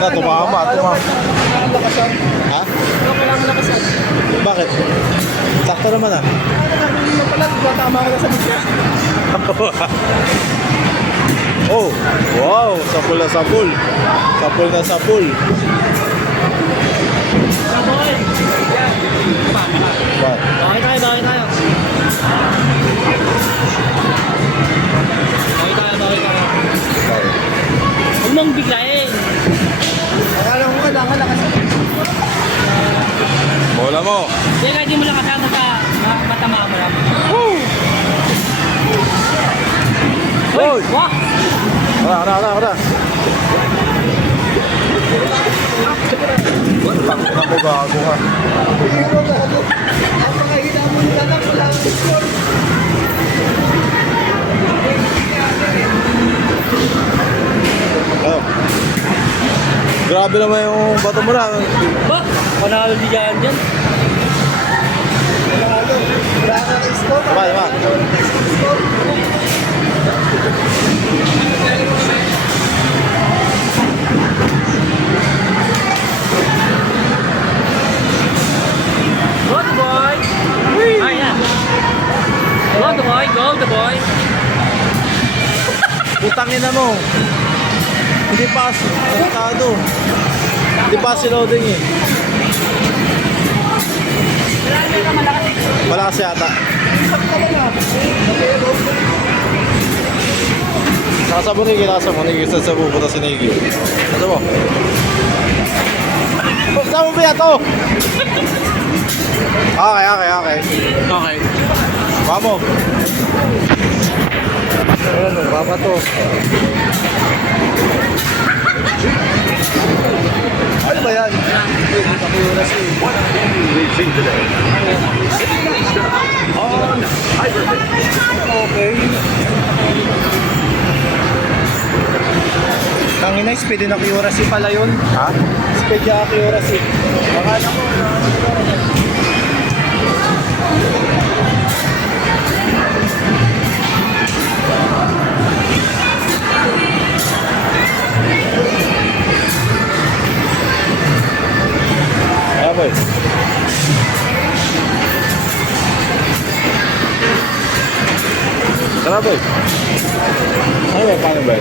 na, tumama. Lakasan. Ha? Ano kailangan lakasan? Bakit? Sakto naman ah. Hindi mo pala, tama ka na sa bigla. Oh, wow, sapul na sapul. Sapul na sapul. What? Bakit tayo? Bakit tayo? Huwag mong biglayin. Akala ko kailangan lakasan. Bola mo. Hindi, kahit di mo lakasan, matamaan mo lang. Hoy! Wah! Ara. Tangka mo, gago ka. Napakahina mo nila lang, wala ang score. Oh. Grabe naman yung bato mo na. Ba? Panalo di dyan dyan. Panalo. Wala ka ng score. Tama. Go the boy! Ay na! Go the boy! Go the boy! Putangin na mo. Hindi pass. Estado. Hindi pass si loading eh. Malakas yata. Nasa bunigi, nasa bunigi. Sa pupunta si Niggy. Ano mo? Saan mo ba yan to? Okay. Vamos. Ayan o, babato. Ano ba yan? Okay. Tangina, speed na accuracy pala yun. Ha? Speed na accuracy. Akala ko. Ayan boy. Tara boy. Ano ba? Paano ba?